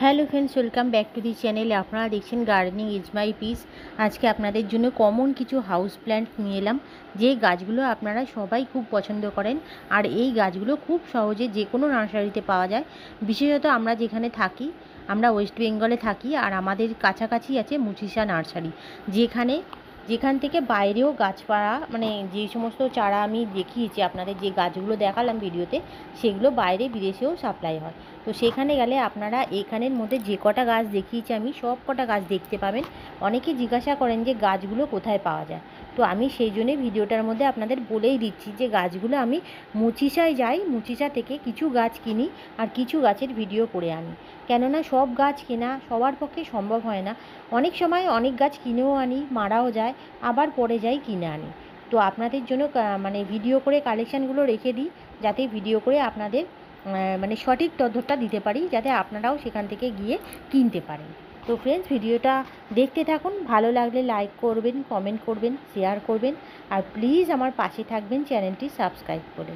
Hello friends, welcome back to the channel. আপনারা দেখছেন gardening is my piece. আজকে আপনাদের জন্য কমন কিছু হাউস প্ল্যান্ট নিয়ে এলাম, যে গাছগুলো আপনারা সবাই খুব পছন্দ করেন। আর এই গাছগুলো খুব সহজে যে কোনো নার্সারিতে পাওয়া যায়। বিশেষত আমরা যেখানে থাকি, আমরা ওয়েস্ট বেঙ্গলে থাকি, আর আমাদের কাছাকাছি আছে মুচিসা নার্সারি, যেখান থেকে বাইরেও গাছপালা, মানে যে সমস্ত চারা আমি দেখিয়েছি আপনাদের, যে গাছগুলো দেখালাম ভিডিওতে, সেগুলো বাইরে বিদেশেও সাপ্লাই হয়। তো সেখানে গেলে আপনারা এখানের মধ্যে যে কটা গাছ দেখিয়েছি আমি, সব কটা গাছ দেখতে পাবেন। অনেকে জিজ্ঞাসা করেন যে গাছগুলো কোথায় পাওয়া যায়, তো আমি সেই জন্যই ভিডিওটার মধ্যে আপনাদের বলেই দিচ্ছি যে গাছগুলো আমি মুচিসায় যাই, মুচিসা থেকে কিছু গাছ কিনি আর কিছু গাছের ভিডিও করে আনি। কেননা সব গাছ কেনা সবার পক্ষে সম্ভব হয় না। অনেক সময় অনেক গাছ কিনেও আনি, মারাও যায়, আবার পরে যাই কিনে আনি। তো আপনাদের জন্য মানে ভিডিও করে কালেকশানগুলো রেখে দিই, যাতে ভিডিও করে আপনাদের মানে সঠিক তথ্যটা দিতে পারি, যাতে আপনারাও সেখান থেকে গিয়ে কিনতে পারেন। তো ফ্রেন্ডস, ভিডিওটা দেখতে থাকুন। ভালো লাগলে লাইক করবেন, কমেন্ট করবেন, শেয়ার করবেন, আর প্লিজ আমার পাশে থাকবেন চ্যানেলটি সাবস্ক্রাইব করে।